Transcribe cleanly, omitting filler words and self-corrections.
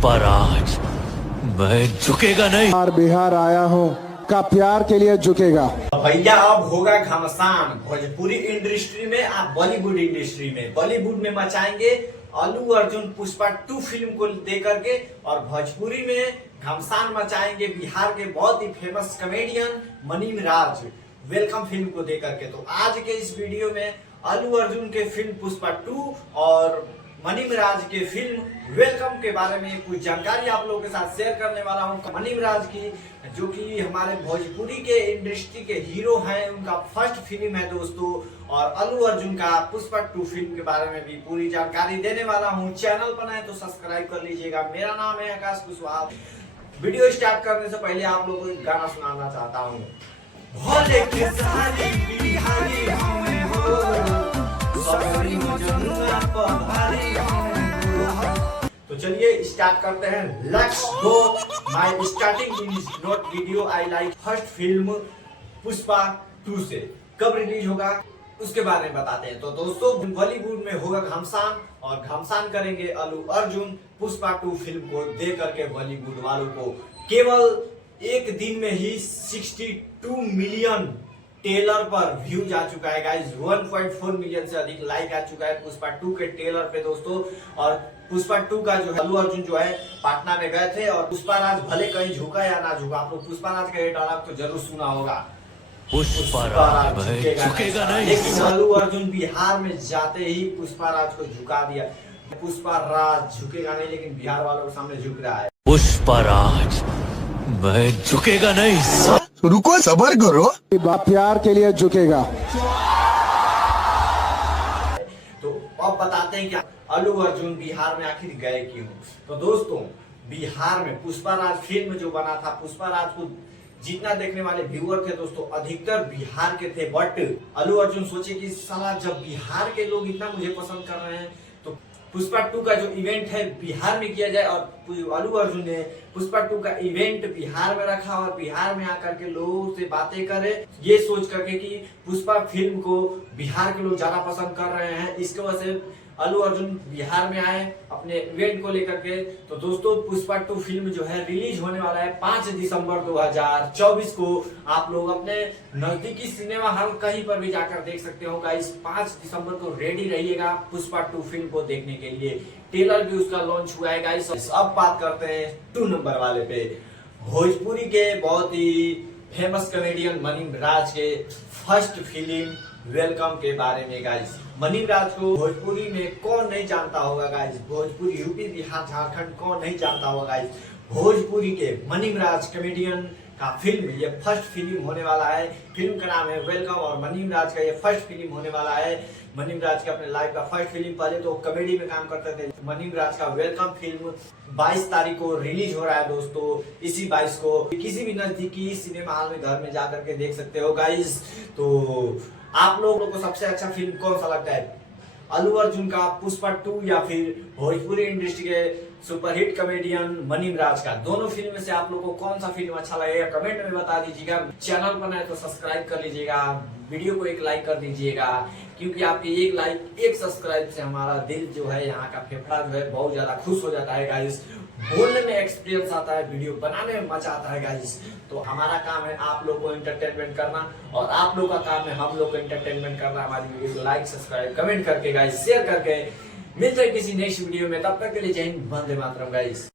पुष्पराज, मैं झुकेगा नहीं। बिहार आया हूँ का प्यार के लिए झुकेगा। भैया अब होगा घमासान भोजपुरी इंडस्ट्री में, आप बॉलीवुड इंडस्ट्री में। बॉलीवुड में मचाएंगे अल्लू अर्जुन पुष्पा 2 फिल्म को लेकर के, और भोजपुरी में घमासान मचाएंगे बिहार के बहुत ही फेमस कॉमेडियन मनीम राज वेलकम फिल्म को देकर के। तो आज के इस वीडियो में अल्लू अर्जुन के फिल्म पुष्पा 2 और मनीम राज के फिल्म वेलकम के बारे में कुछ जानकारी आप लोगों के साथ शेयर करने वाला हूं। मनीम राज की जो कि हमारे भोजपुरी के इंडस्ट्री के हीरो हैं, उनका फर्स्ट फिल्म है दोस्तों, और अल्लू अर्जुन का पुष्पा 2 फिल्म के बारे में भी पूरी जानकारी देने वाला हूं। चैनल पर नए तो सब्सक्राइब कर लीजिएगा। मेरा नाम है आकाश कुशवाहा। वीडियो स्टार्ट करने से पहले आप लोगों को एक गाना सुनाना चाहता हूँ। भोले के सारे बिहारी हमें हो, सबरी मजनुआ पर भारी हमें हो। तो चलिए स्टार्ट करते हैं। Let's go. My starting is not video I like first film Pushpa 2 से कब रिलीज होगा उसके बारे में बताते हैं। तो दोस्तों बॉलीवुड में होगा घमासान, और घमासान करेंगे अल्लू अर्जुन पुष्पा 2 फिल्म को दे करके बॉलीवुड वालों को। केवल एक दिन में ही 62 मिलियन टेलर पर व्यूज आ चुका है गाइस। 1.4 मिलियन से अधिक लाइक आ चुका है पुष्पा 2 के टेलर पे दोस्तों। और पुष्पा 2 का जो है अल्लू अर्जुन जो है पटना में गए थे, और पुष्पा राज भले कहीं झुका या ना झुका, आप लोग पुष्पा राज का ये डायलॉग तो जरूर सुना होगा, पुष्पराज झुकेगा नहीं। लेकिन अल्लू अर्जुन बिहार में जाते ही पुष्पा राज को झुका दिया। पुष्पा राज झुकेगा नहीं, लेकिन बिहार वालों के सामने झुक रहा है। पुष्पराज, मैं झुकेगा नहीं। रुको सबर करो, प्यार के लिए झुकेगा। तो अब बताते हैं कि अल्लू अर्जुन बिहार में आखिर गए क्यों। तो दोस्तों बिहार में पुष्पा राज फिल्म जो बना था, पुष्पा राज को जितना देखने वाले व्यूअर थे दोस्तों अधिकतर बिहार के थे। बट अल्लू अर्जुन सोचे कि साला जब बिहार के लोग इतना मुझे पसंद कर रहे हैं तो पुष्पा 2 का जो इवेंट है बिहार में किया जाए। और अल्लू अर्जुन ने पुष्पा 2 का इवेंट बिहार में रखा, और बिहार में आकर के लोगों से बातें करे, ये सोच करके कि पुष्पा फिल्म को बिहार के लोग ज्यादा पसंद कर रहे हैं, इसके वजह से अल्लू अर्जुन बिहार में आए अपने इवेंट को लेकर के। तो दोस्तों पुष्पा 2 फिल्म जो है रिलीज होने वाला है 5 दिसंबर 2024 को। आप लोग अपने नजदीकी सिनेमा हॉल कहीं पर भी जाकर देख सकते हो गाइस। 5 दिसंबर को रेडी रहिएगा पुष्पा 2 फिल्म को देखने के लिए। ट्रेलर भी उसका लॉन्च हुआ है गाइस। अब बात करते हैं 2 नंबर वाले पे, भोजपुरी के बहुत ही फेमस कॉमेडियन मनीम राज के फर्स्ट फिल्म वेलकम के बारे में गाइस। मनीम राज को भोजपुरी में कौन नहीं जानता होगा गाइस। भोजपुरी यूपी बिहार झारखंड कौन नहीं जानता होगा गाइस। भोजपुरी के मनीम राज कॉमेडियन का फिल्म ये फर्स्ट फिल्म होने वाला है। फिल्म का नाम है वेलकम, और मनीम राज का ये फर्स्ट फिल्म होने वाला है। मनीम राज के अपने लाइफ का फर्स्ट फिल्म, पहले तो कॉमेडी में काम करते थे। मनीम राज का वेलकम फिल्म 22 तारीख को रिलीज हो रहा है दोस्तों। इसी 22 को किसी भी नजदीकी सिनेमा हॉल में घर में जाकर के देख सकते हो गाइस। तो आप लोगों को सबसे अच्छा फिल्म कौन सा लगता है, अल्लू अर्जुन का पुष्पा 2 या फिर भोजपुरी इंडस्ट्री के सुपरहिट कॉमेडियन मनीम राज का? दोनों फिल्म में से आप लोगों को कौन सा फिल्म अच्छा लगेगा कमेंट में बता दीजिएगा। चैनल पर नए तो सब्सक्राइब कर लीजिएगा, वीडियो को एक लाइक कर दीजिएगा, क्योंकि आपके एक लाइक एक सब्सक्राइब से हमारा दिल जो है, यहाँ का फेफड़ा जो है बहुत ज्यादा खुश हो जाता है गाइस। बोलने में एक्सपीरियंस आता है, वीडियो बनाने में मजा आता है गाइस। तो हमारा काम है आप लोग को एंटरटेनमेंट करना, और आप लोग का काम है हम लोग को एंटरटेनमेंट करना। हमारी वीडियो को लाइक सब्सक्राइब कमेंट करके गाइस शेयर करके। मिलते हैं किसी नेक्स्ट वीडियो में, तब तक के लिए जय हिंद, वंदे मातरम गाइस।